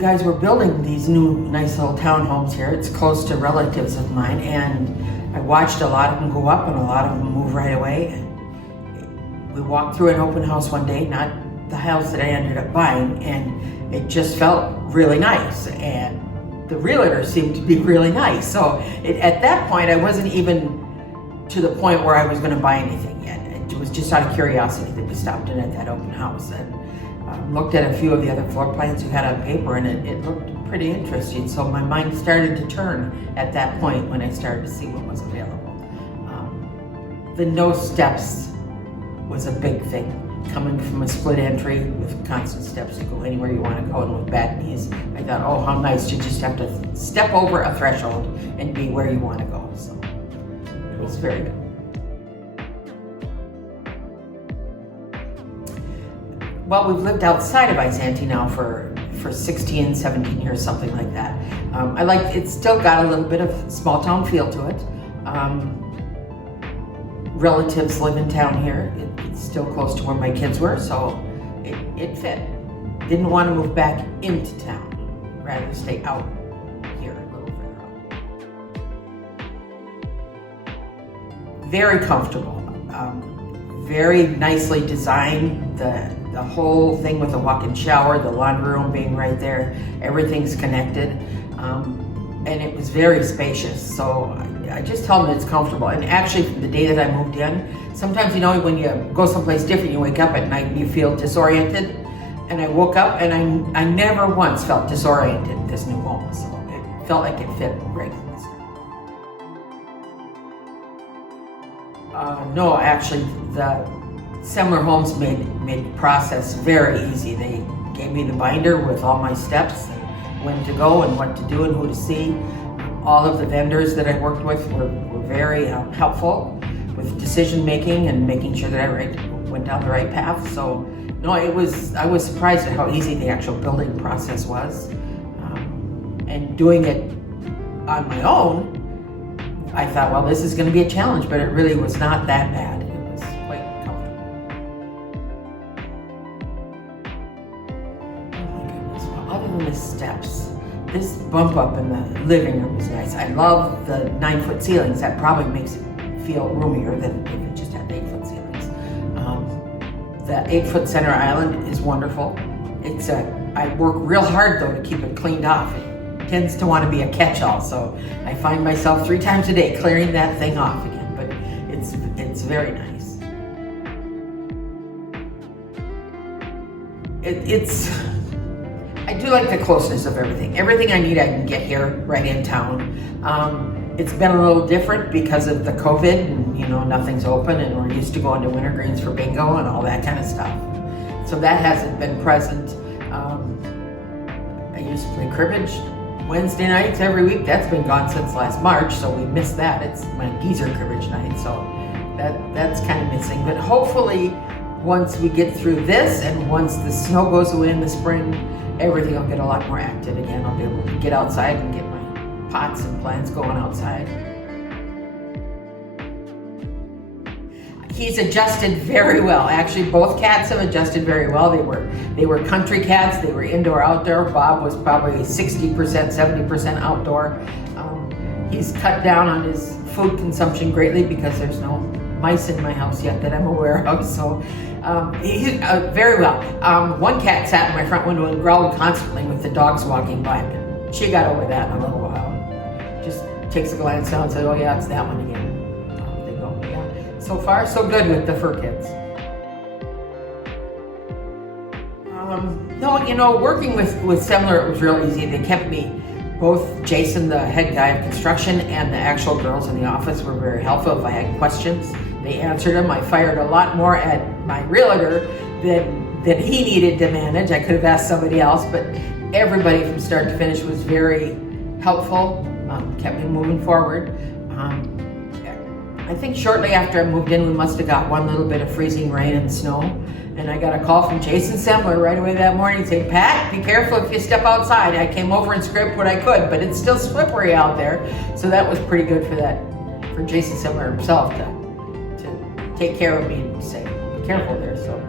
guys were building these new nice little townhomes here. It's close to relatives of mine, and I watched a lot of them go up and a lot of them move right away. And we walked through an open house one day, not the house that I ended up buying, and it just felt really nice. And the realtor seemed to be really nice. So at that point, I wasn't even to the point where I was going to buy anything yet. It was just out of curiosity that we stopped in at that open house and looked at a few of the other floor plans you had on paper, and it looked pretty interesting. So my mind started to turn at that point when I started to see what was available. The no steps was a big thing. Coming from a split entry with constant steps to go anywhere you want to go and with bad knees, I thought, oh, how nice to just have to step over a threshold and be where you want to go. So it was very good. Well, we've lived outside of Isanti now for 16, 17 years, something like that. I like, it's still got a little bit of small town feel to it. Relatives live in town here. It's still close to where my kids were, so it fit. Didn't want to move back into town, rather stay out here a little further out. Very comfortable, very nicely designed. The whole thing with the walk-in shower, the laundry room being right there, everything's connected, and it was very spacious. So I just tell them it's comfortable. And actually, from the day that I moved in, sometimes, you know, when you go someplace different, you wake up at night and you feel disoriented. And I woke up and I never once felt disoriented in this new home. So it felt like it fit right in this. No, actually, the Semler Homes made the process very easy. They gave me the binder with all my steps and when to go and what to do and who to see. All of the vendors that I worked with were very helpful with decision making and making sure that I went down the right path. So no, I was surprised at how easy the actual building process was. And doing it on my own, I thought, well, this is going to be a challenge, but it really was not that bad. It was quite comfortable. Oh my goodness, well, other than the steps, this bump up in the living room is nice. I love the 9-foot ceilings. That probably makes it feel roomier than if it just had 8-foot ceilings. The 8-foot center island is wonderful. I work real hard though to keep it cleaned off. It tends to want to be a catch-all, so I find myself 3 times a day clearing that thing off again, but it's very nice. I do like the closeness of everything. Everything I need, I can get here right in town. It's been a little different because of the COVID and, you know, nothing's open and we're used to going to Wintergreens for bingo and all that kind of stuff. So that hasn't been present. I used to play cribbage Wednesday nights every week. That's been gone since last March, so we missed that. It's my geezer cribbage night, so that's kind of missing. But hopefully, once we get through this and once the snow goes away in the spring, everything will get a lot more active again. I'll be able to get outside and get my pots and plants going outside. He's adjusted very well. Actually, both cats have adjusted very well. They were country cats. They were indoor, outdoor. Bob was probably 60%, 70% outdoor. He's cut down on his food consumption greatly because there's no mice in my house yet that I'm aware of. So he's very well. One cat sat in my front window and growled constantly with the dogs walking by. But she got over that in a little while. Just takes a glance down and says, "Oh yeah, it's that one again." They go, yeah. So far, so good with the fur kids. No, you know, working with Semler, it was real easy. They kept me, both Jason, the head guy of construction, and the actual girls in the office were very helpful. If I had questions, they answered them. I fired a lot more at my realtor than he needed to manage. I could have asked somebody else, but everybody from start to finish was very helpful, kept me moving forward. I think shortly after I moved in, we must have got one little bit of freezing rain and snow. And I got a call from Jason Semler right away that morning saying, "Pat, be careful if you step outside." I came over and scraped what I could, but it's still slippery out there. So that was pretty good for Jason Semler himself to take care of me and say, "Be careful there." So